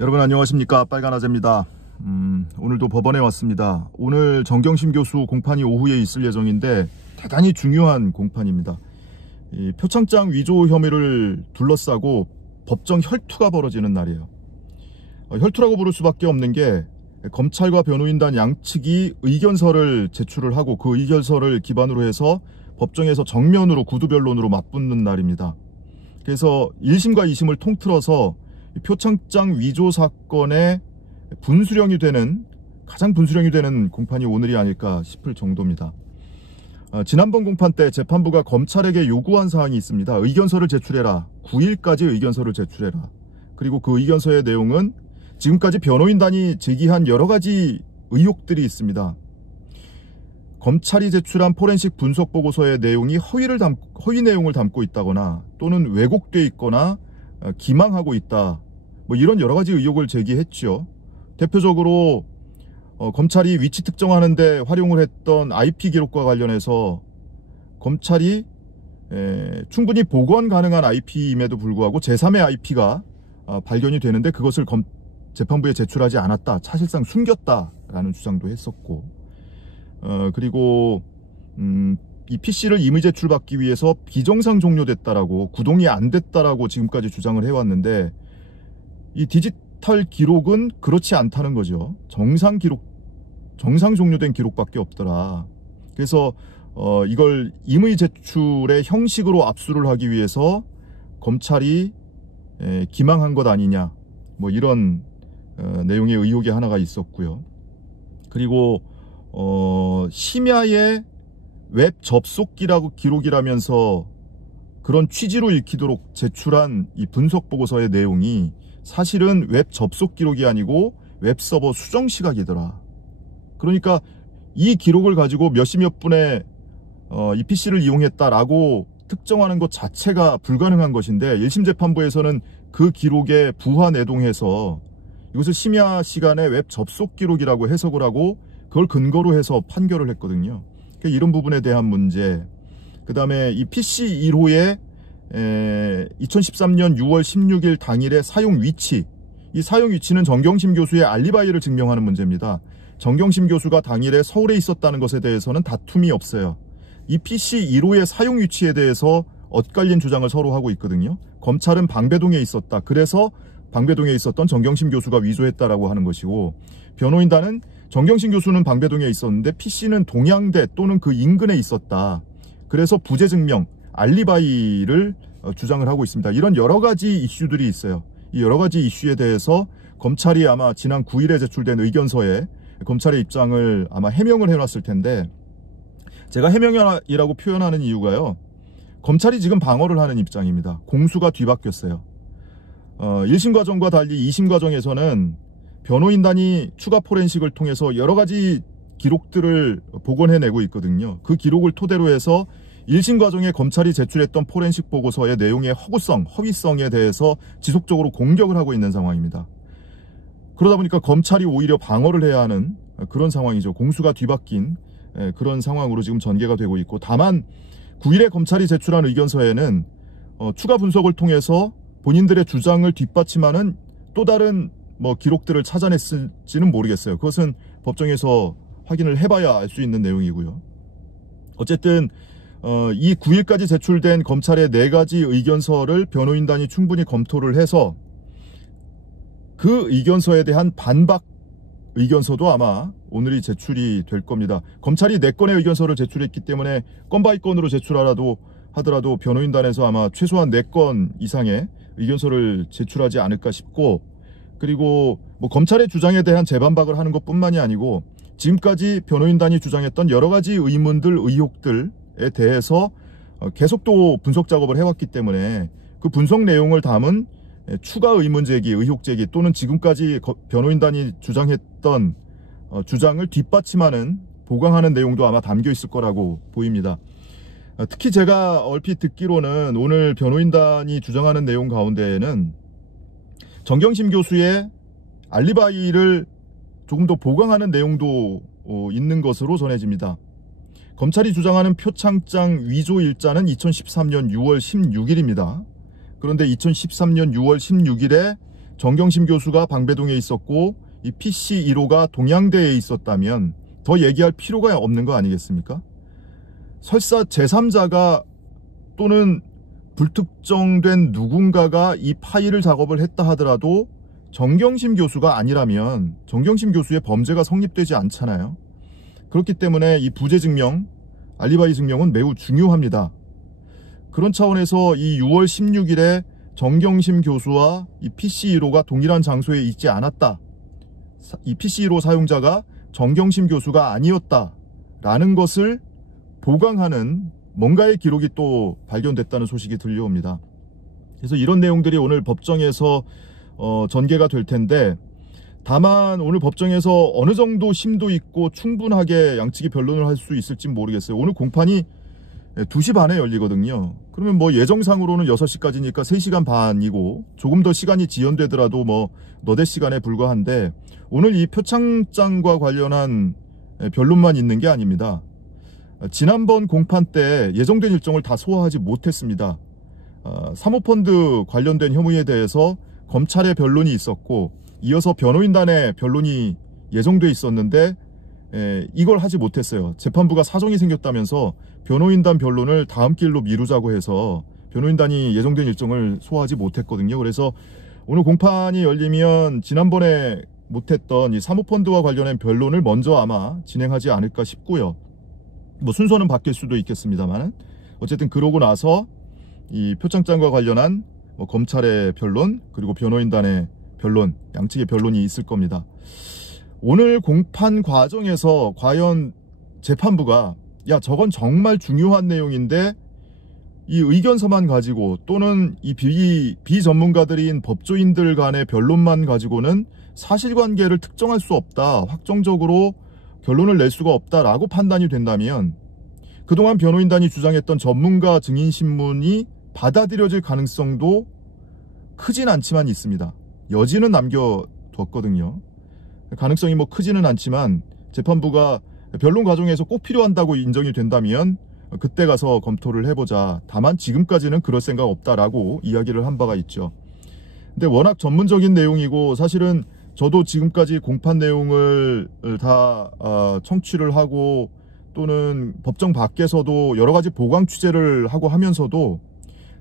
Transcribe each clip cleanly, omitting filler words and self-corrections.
여러분 안녕하십니까, 빨간아재입니다. 오늘도 법원에 왔습니다. 오늘 정경심 교수 공판이 오후에 있을 예정인데 대단히 중요한 공판입니다. 이 표창장 위조 혐의를 둘러싸고 법정 혈투가 벌어지는 날이에요. 혈투라고 부를 수밖에 없는 게 검찰과 변호인단 양측이 의견서를 제출을 하고 그 의견서를 기반으로 해서 법정에서 정면으로 구두변론으로 맞붙는 날입니다. 그래서 1심과 2심을 통틀어서 표창장 위조 사건의 가장 분수령이 되는 공판이 오늘이 아닐까 싶을 정도입니다. 지난번 공판 때 재판부가 검찰에게 요구한 사항이 있습니다. 의견서를 제출해라. 9일까지 의견서를 제출해라. 그리고 그 의견서의 내용은 지금까지 변호인단이 제기한 여러 가지 의혹들이 있습니다. 검찰이 제출한 포렌식 분석 보고서의 내용이 허위 내용을 담고 있다거나 또는 왜곡돼 있거나 기망하고 있다. 이런 여러 가지 의혹을 제기했죠. 대표적으로 검찰이 위치 특정하는데 활용을 했던 IP 기록과 관련해서 검찰이 충분히 복원 가능한 IP임에도 불구하고 제3의 IP가 발견이 되는데 그것을 재판부에 제출하지 않았다. 사실상 숨겼다라는 주장도 했었고, 그리고 이 PC를 임의 제출받기 위해서 비정상 종료됐다라고, 구동이 안 됐다라고 지금까지 주장을 해왔는데 이 디지털 기록은 그렇지 않다는 거죠. 정상 종료된 기록밖에 없더라. 그래서 이걸 임의 제출의 형식으로 압수를 하기 위해서 검찰이 기망한 것 아니냐, 이런 내용의 의혹이 하나가 있었고요. 그리고 심야의 웹 접속기라고 기록이라면서 그런 취지로 읽히도록 제출한 이 분석 보고서의 내용이 사실은 웹 접속 기록이 아니고 웹서버 수정 시각이더라. 그러니까 이 기록을 가지고 몇 시 몇 분에 이 PC를 이용했다라고 특정하는 것 자체가 불가능한 것인데 1심 재판부에서는 그 기록에 부하내동해서 이것을 심야 시간에 웹 접속 기록이라고 해석을 하고 그걸 근거로 해서 판결을 했거든요. 그러니까 이런 부분에 대한 문제, 그 다음에 이 PC 1호의 2013년 6월 16일 당일의 사용 위치, 이 사용 위치는 정경심 교수의 알리바이를 증명하는 문제입니다. 정경심 교수가 당일에 서울에 있었다는 것에 대해서는 다툼이 없어요. 이 PC 1호의 사용 위치에 대해서 엇갈린 주장을 서로 하고 있거든요. 검찰은 방배동에 있었다. 그래서 방배동에 있었던 정경심 교수가 위조했다라고 하는 것이고, 변호인단은 정경심 교수는 방배동에 있었는데 PC는 동양대 또는 그 인근에 있었다. 그래서 부재 증명, 알리바이를 주장을 하고 있습니다. 이런 여러 가지 이슈들이 있어요. 이 여러 가지 이슈에 대해서 검찰이 아마 지난 9일에 제출된 의견서에 검찰의 입장을 아마 해명을 해놨을 텐데, 제가 해명이라고 표현하는 이유가요, 검찰이 지금 방어를 하는 입장입니다. 공수가 뒤바뀌었어요. 1심 과정과 달리 2심 과정에서는 변호인단이 추가 포렌식을 통해서 여러 가지 기록들을 복원해내고 있거든요. 그 기록을 토대로 해서 1심 과정에 검찰이 제출했던 포렌식 보고서의 내용의 허위성에 대해서 지속적으로 공격을 하고 있는 상황입니다. 그러다 보니까 검찰이 오히려 방어를 해야 하는 그런 상황이죠. 공수가 뒤바뀐 그런 상황으로 지금 전개가 되고 있고, 다만 9일에 검찰이 제출한 의견서에는 추가 분석을 통해서 본인들의 주장을 뒷받침하는 또 다른 기록들을 찾아냈을지는 모르겠어요. 그것은 법정에서 확인을 해봐야 알 수 있는 내용이고요. 어쨌든 이 9일까지 제출된 검찰의 4가지 의견서를 변호인단이 충분히 검토를 해서 그 의견서에 대한 반박 의견서도 아마 오늘이 제출이 될 겁니다. 검찰이 4건의 의견서를 제출했기 때문에 건바이 건으로 하더라도 변호인단에서 아마 최소한 4건 이상의 의견서를 제출하지 않을까 싶고, 그리고 검찰의 주장에 대한 재반박을 하는 것뿐만이 아니고 지금까지 변호인단이 주장했던 여러 가지 의문들, 의혹들에 대해서 계속 또 분석 작업을 해왔기 때문에 그 분석 내용을 담은 추가 의문 제기, 의혹 제기 또는 지금까지 변호인단이 주장했던 주장을 뒷받침하는, 보강하는 내용도 아마 담겨 있을 거라고 보입니다. 특히 제가 얼핏 듣기로는 오늘 변호인단이 주장하는 내용 가운데에는 정경심 교수의 알리바이를 조금 더 보강하는 내용도 있는 것으로 전해집니다. 검찰이 주장하는 표창장 위조 일자는 2013년 6월 16일입니다. 그런데 2013년 6월 16일에 정경심 교수가 방배동에 있었고 이 PC 1호가 동양대에 있었다면 더 얘기할 필요가 없는 거 아니겠습니까? 설사 제3자가 또는 불특정된 누군가가 이 파일을 작업을 했다 하더라도 정경심 교수가 아니라면 정경심 교수의 범죄가 성립되지 않잖아요. 그렇기 때문에 이 부재 증명, 알리바이 증명은 매우 중요합니다. 그런 차원에서 이 6월 16일에 정경심 교수와 이 PC 1호가 동일한 장소에 있지 않았다. 이 PC 1호 사용자가 정경심 교수가 아니었다라는 것을 보강하는 뭔가의 기록이 또 발견됐다는 소식이 들려옵니다. 그래서 이런 내용들이 오늘 법정에서 전개가 될 텐데, 다만 오늘 법정에서 어느 정도 심도 있고 충분하게 양측이 변론을 할 수 있을지 모르겠어요. 오늘 공판이 2시 반에 열리거든요. 그러면 뭐 예정상으로는 6시까지니까 3시간 반이고 조금 더 시간이 지연되더라도 뭐 너댓 시간에 불과한데, 오늘 이 표창장과 관련한 변론만 있는 게 아닙니다. 지난번 공판 때 예정된 일정을 다 소화하지 못했습니다. 사모펀드 관련된 혐의에 대해서 검찰의 변론이 있었고 이어서 변호인단의 변론이 예정돼 있었는데 이걸 하지 못했어요. 재판부가 사정이 생겼다면서 변호인단 변론을 다음 길로 미루자고 해서 변호인단이 예정된 일정을 소화하지 못했거든요. 그래서 오늘 공판이 열리면 지난번에 못했던 이 사모펀드와 관련된 변론을 먼저 아마 진행하지 않을까 싶고요. 뭐 순서는 바뀔 수도 있겠습니다만 어쨌든 그러고 나서 이 표창장과 관련한 뭐 검찰의 변론 그리고 변호인단의 변론, 양측의 변론이 있을 겁니다. 오늘 공판 과정에서 과연 재판부가 야 저건 정말 중요한 내용인데 이 의견서만 가지고 또는 이 비전문가들인 법조인들 간의 변론만 가지고는 사실관계를 특정할 수 없다, 확정적으로 결론을 낼 수가 없다라고 판단이 된다면 그동안 변호인단이 주장했던 전문가 증인신문이 받아들여질 가능성도 크진 않지만 있습니다. 여지는 남겨뒀거든요. 가능성이 뭐 크지는 않지만 재판부가 변론 과정에서 꼭 필요한다고 인정이 된다면 그때 가서 검토를 해보자. 다만 지금까지는 그럴 생각 없다라고 이야기를 한 바가 있죠. 근데 워낙 전문적인 내용이고 사실은 저도 지금까지 공판 내용을 다 청취를 하고 또는 법정 밖에서도 여러 가지 보강 취재를 하고 하면서도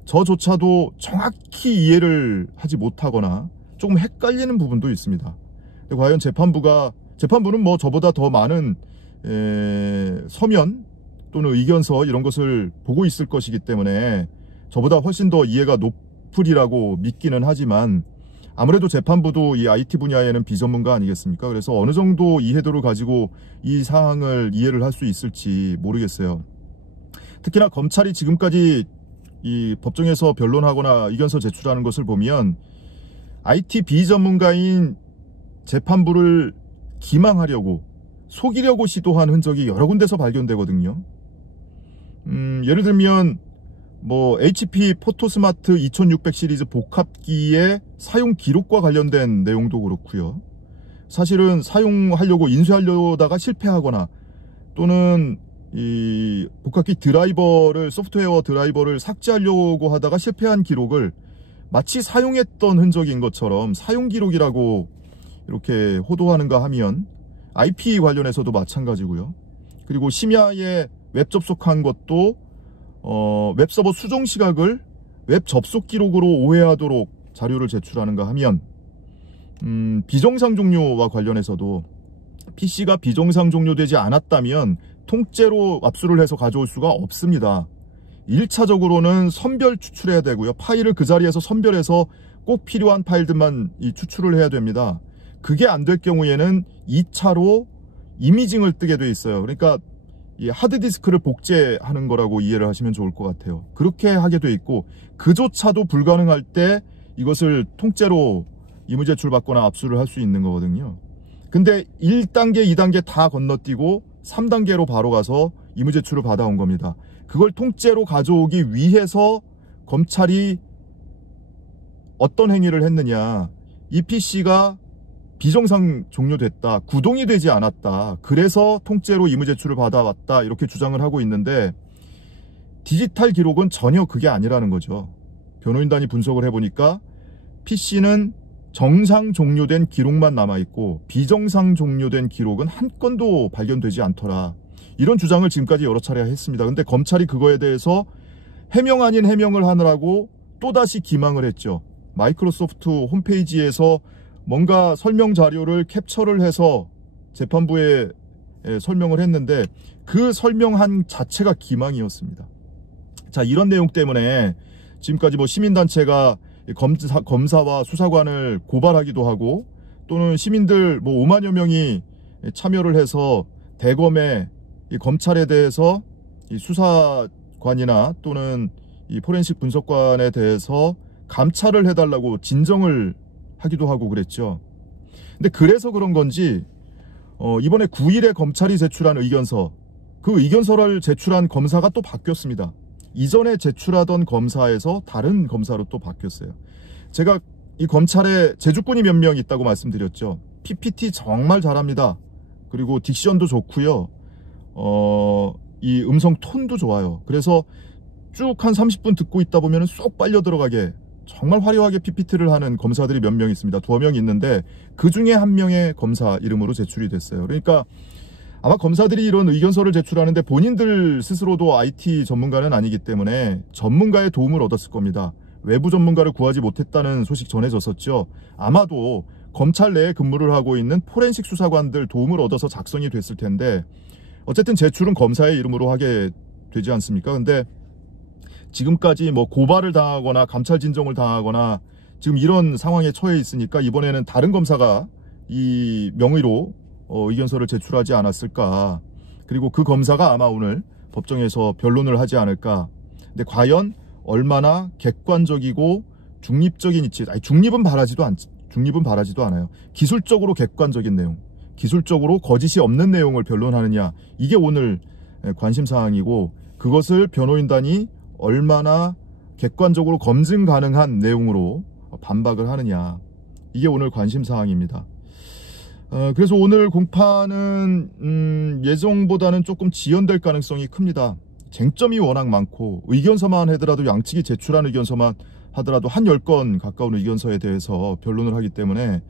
저조차도 정확히 이해를 하지 못하거나 조금 헷갈리는 부분도 있습니다. 과연 재판부는 뭐 저보다 더 많은 서면 또는 의견서 이런 것을 보고 있을 것이기 때문에 저보다 훨씬 더 이해가 높으리라고 믿기는 하지만 아무래도 재판부도 이 IT 분야에는 비전문가 아니겠습니까? 그래서 어느 정도 이해도를 가지고 이 사항을 이해를 할 수 있을지 모르겠어요. 특히나 검찰이 지금까지 이 법정에서 변론하거나 의견서 제출하는 것을 보면 IT 비전문가인 재판부를 기망하려고 속이려고 시도한 흔적이 여러 군데서 발견되거든요. 예를 들면 뭐 HP 포토스마트 2600 시리즈 복합기의 사용 기록과 관련된 내용도 그렇고요. 사실은 사용하려고 인쇄하려다가 실패하거나 또는 이 복합기 드라이버를 소프트웨어 드라이버를 삭제하려고 하다가 실패한 기록을 마치 사용했던 흔적인 것처럼 사용 기록이라고 이렇게 호도하는가 하면 IP 관련해서도 마찬가지고요. 그리고 심야에 웹 접속한 것도 웹서버 수정 시각을 웹 접속 기록으로 오해하도록 자료를 제출하는가 하면 비정상 종료와 관련해서도 PC가 비정상 종료되지 않았다면 통째로 압수를 해서 가져올 수가 없습니다. 1차적으로는 선별 추출해야 되고요. 파일을 그 자리에서 선별해서 꼭 필요한 파일들만 추출을 해야 됩니다. 그게 안 될 경우에는 2차로 이미징을 뜨게 돼 있어요. 그러니까 이 하드디스크를 복제하는 거라고 이해를 하시면 좋을 것 같아요. 그렇게 하게 돼 있고 그조차도 불가능할 때 이것을 통째로 이무 제출받거나 압수를 할 수 있는 거거든요. 근데 1단계, 2단계 다 건너뛰고 3단계로 바로 가서 이무 제출을 받아온 겁니다. 그걸 통째로 가져오기 위해서 검찰이 어떤 행위를 했느냐, 이 PC가 비정상 종료됐다, 구동이 되지 않았다, 그래서 통째로 이무 제출을 받아왔다 이렇게 주장을 하고 있는데 디지털 기록은 전혀 그게 아니라는 거죠. 변호인단이 분석을 해보니까 PC는 정상 종료된 기록만 남아있고 비정상 종료된 기록은 한 건도 발견되지 않더라. 이런 주장을 지금까지 여러 차례 했습니다. 근데 검찰이 그거에 대해서 해명 아닌 해명을 하느라고 또다시 기망을 했죠. 마이크로소프트 홈페이지에서 뭔가 설명 자료를 캡처를 해서 재판부에 설명을 했는데 그 설명한 자체가 기망이었습니다. 자, 이런 내용 때문에 지금까지 뭐 시민단체가 검사와 수사관을 고발하기도 하고 또는 시민들 뭐 5만여 명이 참여를 해서 대검의 이 검찰에 대해서 이 수사관이나 또는 이 포렌식 분석관에 대해서 감찰을 해달라고 진정을 하기도 하고 그랬죠. 근데 그래서 그런 건지 이번에 9일에 검찰이 제출한 의견서, 그 의견서를 제출한 검사가 또 바뀌었습니다. 이전에 제출하던 검사에서 다른 검사로 또 바뀌었어요. 제가 이 검찰에 제주꾼이 몇 명 있다고 말씀드렸죠. PPT 정말 잘합니다. 그리고 딕션도 좋고요. 이 음성 톤도 좋아요. 그래서 쭉 한 30분 듣고 있다 보면 쏙 빨려 들어가게 정말 화려하게 PPT를 하는 검사들이 몇 명 있습니다. 2명 있는데 그 중에 한 명의 검사 이름으로 제출이 됐어요. 그러니까 아마 검사들이 이런 의견서를 제출하는데 본인들 스스로도 IT 전문가는 아니기 때문에 전문가의 도움을 얻었을 겁니다. 외부 전문가를 구하지 못했다는 소식 전해졌었죠. 아마도 검찰 내에 근무를 하고 있는 포렌식 수사관들 도움을 얻어서 작성이 됐을 텐데 어쨌든 제출은 검사의 이름으로 하게 되지 않습니까? 근데 지금까지 뭐 고발을 당하거나 감찰 진정을 당하거나 지금 이런 상황에 처해 있으니까 이번에는 다른 검사가 이 명의로 의견서를 제출하지 않았을까. 그리고 그 검사가 아마 오늘 법정에서 변론을 하지 않을까. 근데 과연 얼마나 객관적이고 중립적인 이치, 중립은 바라지도 않아요. 기술적으로 객관적인 내용, 기술적으로 거짓이 없는 내용을 변론하느냐, 이게 오늘 관심사항이고, 그것을 변호인단이 얼마나 객관적으로 검증 가능한 내용으로 반박을 하느냐, 이게 오늘 관심사항입니다. 그래서 오늘 공판은 예정보다는 조금 지연될 가능성이 큽니다. 쟁점이 워낙 많고 의견서만 하더라도 양측이 제출한 의견서만 하더라도 한 10건 가까운 의견서에 대해서 변론을 하기 때문에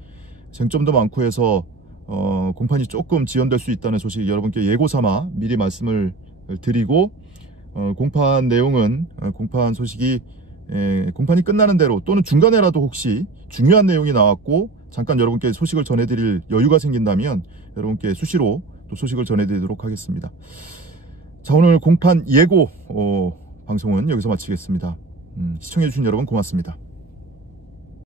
쟁점도 많고 해서 공판이 조금 지연될 수 있다는 소식 여러분께 예고삼아 미리 말씀을 드리고 공판 내용은 공판 소식이 공판이 끝나는 대로 또는 중간에라도 혹시 중요한 내용이 나왔고 잠깐 여러분께 소식을 전해드릴 여유가 생긴다면 여러분께 수시로 또 소식을 전해드리도록 하겠습니다. 자, 오늘 공판 예고 방송은 여기서 마치겠습니다. 시청해주신 여러분 고맙습니다.